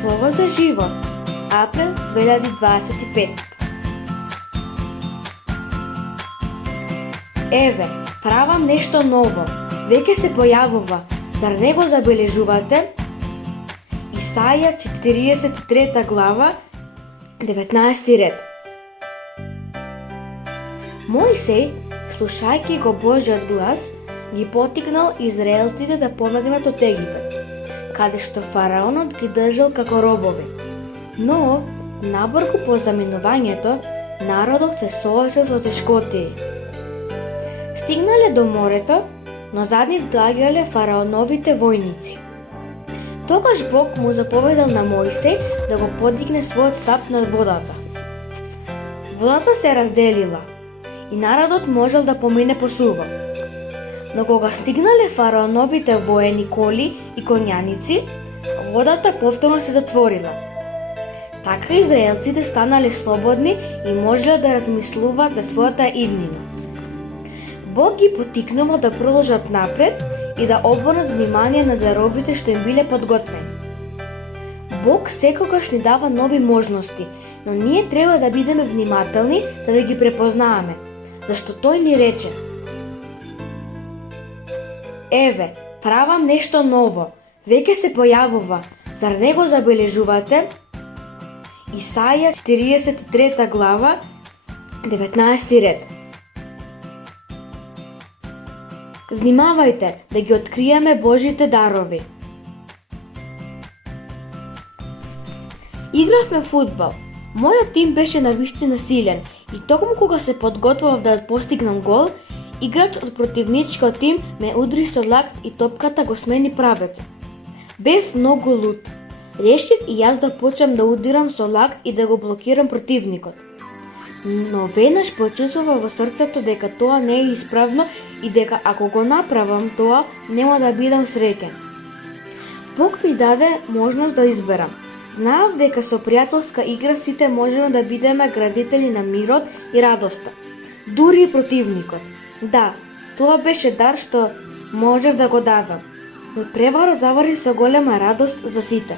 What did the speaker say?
Слово за живот, април 2025. Еве, правам нешто ново, веќе се појавува, зар не го забележувате? Исаја 43 глава, 19 ред. Мојсей, слушајќи го Божјиот глас, ги потикнал израелците да побегнат од Египет, каде што фараонот ги држал како робови. Но, набрку по заминувањето, народот се соочил со тешкотии. Стигнале до морето, но зад нив доаѓале фараоновите војници. Тогаш Бог му заповедал на Мојсей да го подигне својот стап над водата. Водата се разделила и народот можел да помине по суво. Но кога стигнале фараоновите воени коли и конјаници, водата повторно се затворила. Така израелците станале слободни и можеле да размислуваат за својата иднина. Бог ги потикнува да продолжат напред и да обрнат внимание на даровите што им биле подготвени. Бог секогаш ни дава нови можности, но ние треба да бидеме внимателни за да ги препознаваме, зашто Тој ни рече: Еве, правам нешто ново, веќе се појавува, зар не го забележувате? Исаја 43 глава, 19 ред. Внимавајте да ги откриеме Божите дарови. Игравме фудбал. Мојот тим беше навистина силен и токму кога се подготвував да постигнам гол, играч од противничкиот тим ме удри со лакт и топката го смени правец. Бев многу лут. Решив и јас да почнам да удирам со лакт и да го блокирам противникот. Но веднаш почувствував во срцето дека тоа не е исправно и дека ако го направам тоа, нема да бидам среќен. Бог ми даде можност да изберам. Знаев дека со пријателска игра сите можеме да бидеме градители на мирот и радоста, дури и противникот. Да, тоа беше дар што можев да го дадам, но преварот заврши со голема радост за сите.